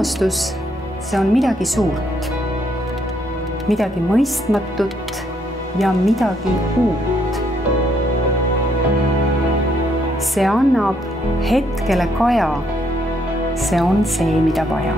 armastus, see on midagi suurt, midagi mõistmatut ja midagi uut. See annab hetkele kaja, see on see, mida vaja.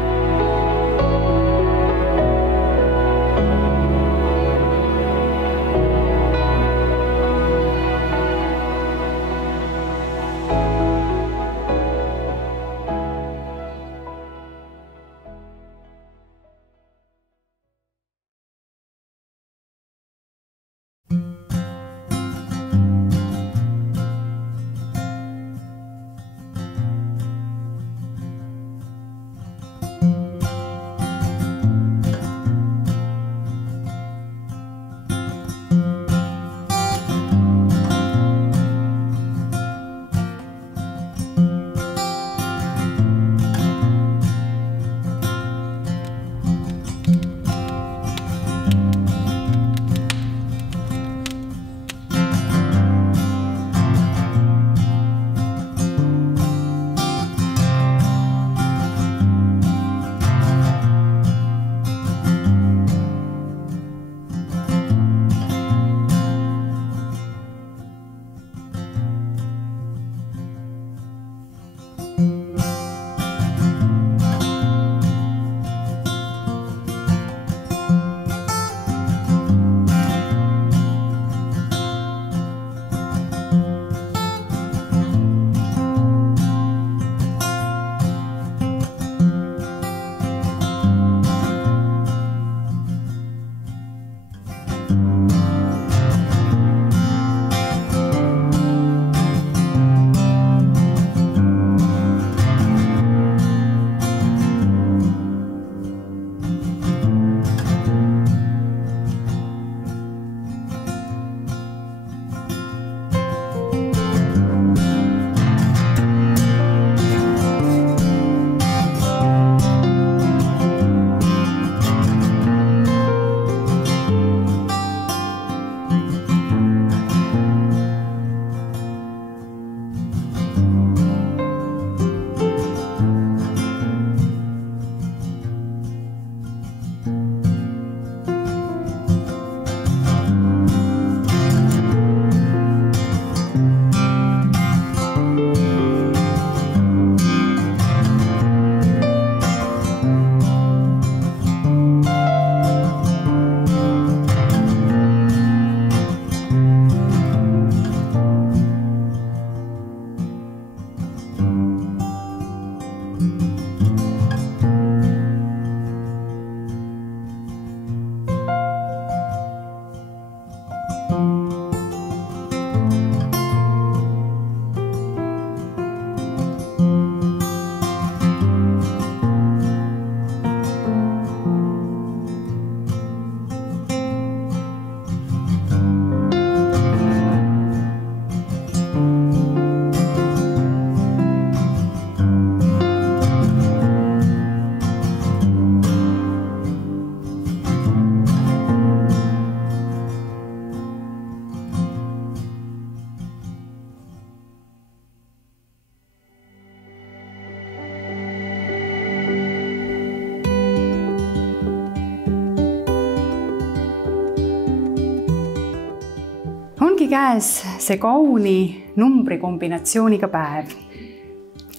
Ongi käes see kauni numbrikombinatsiooniga päev,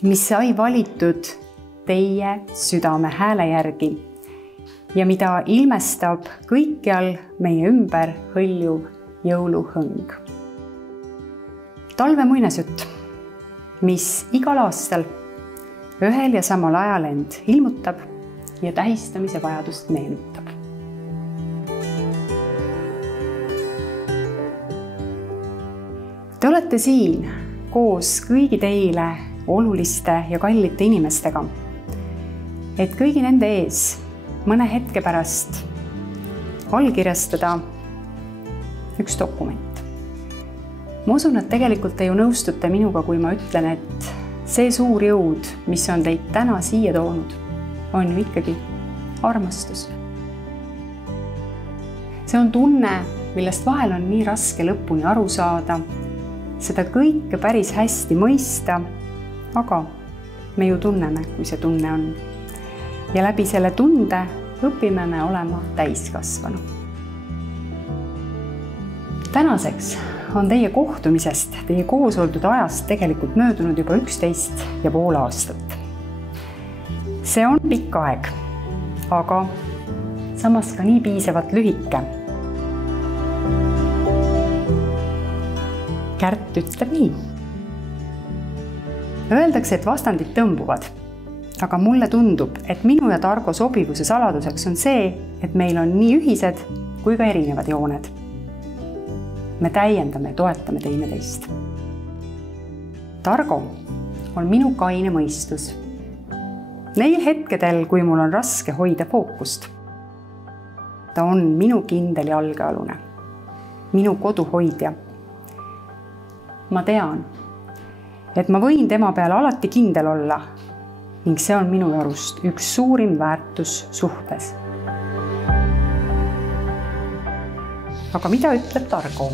mis sai valitud teie südame hääle järgi ja mida ilmestab kõikjal meie ümber hõljuv jõuluhõng. Talve muinasjutt, mis igal aastal ühel ja samal ajal end ilmutab ja tähistamise vajadust meenutab. Te olete siin koos kõigi teile oluliste ja kallite inimestega, et kõigi nende ees mõne hetke pärast allkirjastada üks dokument. Ma usun, et tegelikult te ju nõustute minuga, kui ma ütlen, et see suur jõud, mis on teid täna siia toonud, on ju ikkagi armastus. See on tunne, millest vahel on nii raske lõpuni aru saada, seda kõike päris hästi mõista, aga me ju tunneme, kui see tunne on. ja läbi selle tunde õpime me olema täiskasvanu. Tänaseks on teie kohtumisest, teie koos oldud ajast tegelikult möödunud juba 11,5 aastat. See on pikk aeg, aga samas ka nii piisavalt lühike. Kärt ütleb nii. Öeldakse, et vastandid tõmbuvad, aga mulle tundub, et minu ja Targo sobivuse saladuseks on see, et meil on nii ühised kui ka erinevad jooned. Me täiendame ja toetame teineteist. Targo on minu kaine mõistus. Neil hetkedel, kui mul on raske hoida fookust. Ta on minu kindel jalgealune, minu koduhoidja. Ma tean, et ma võin tema peale alati kindel olla ning see on minu arust üks suurim väärtus suhtes. Aga mida ütleb Targo?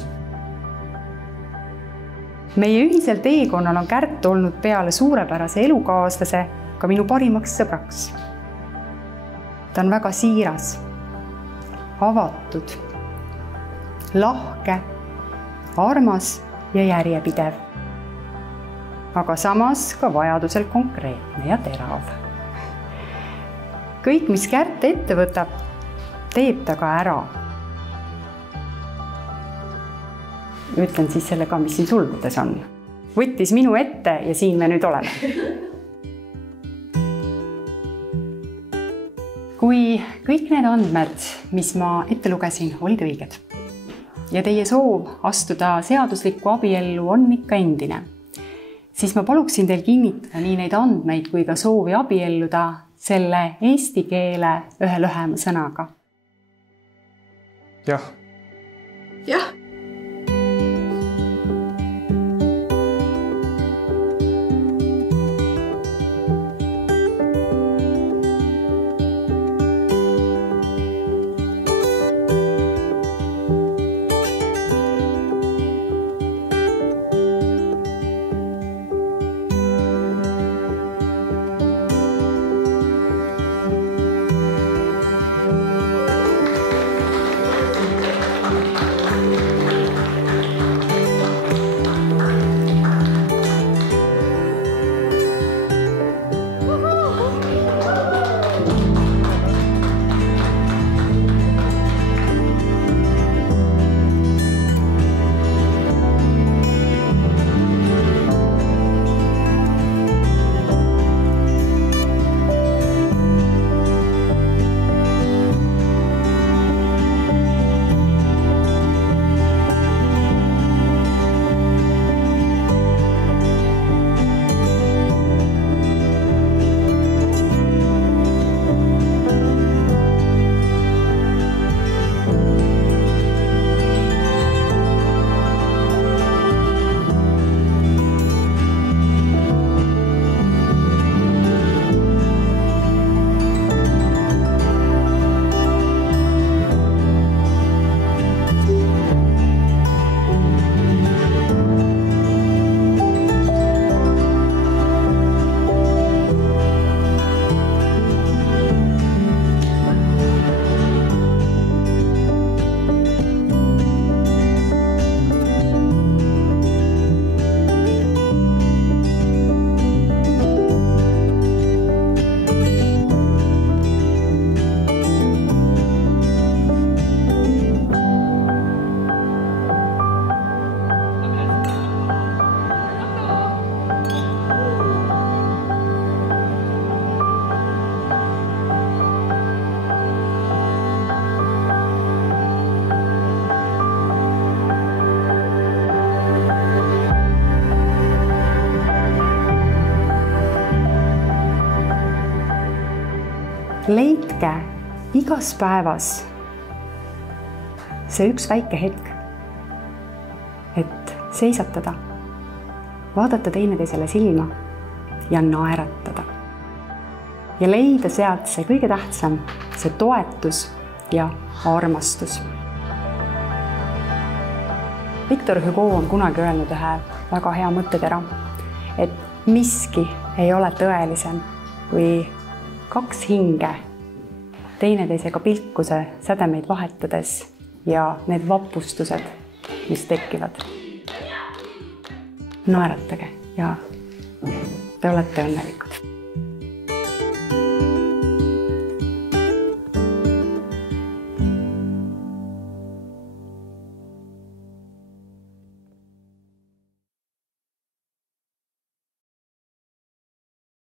Meie ühisel teekonnal on Kärt olnud peale suurepärase elukaaslase ka minu parimaks sõbraks. Ta on väga siiras, avatud, lahke, armas ja järjepidev, aga samas ka vajadusel konkreetne ja terav. Kõik, mis Kärt ette võtab, teeb ta ka ära. Ütlen siis selle ka, mis siin sulgudes on. Võttis minu ette ja siin me nüüd oleme. Kui kõik need andmed, mis ma ette lugesin, olid õiged ja teie soov astuda seaduslikku abiellu on ikka endine, siis ma paluksin teil kinnitada nii neid andmeid kui ka soovi abielluda selle eesti keele ühe lühema sõnaga. Jah. Jah. Leidke igas päevas see üks väike hetk, et seisatada, vaadata teineteisele silma ja naeratada. Ja leida sealt see kõige tähtsam, see toetus ja armastus. Victor Hugo on kunagi öelnud ühe väga hea mõttetera, et miski ei ole tõelisem kui kaks hinge teineteisega pilkuse sädemeid vahetades ja need vapustused, mis tekivad. Naeratage ja te olete õnnelikud.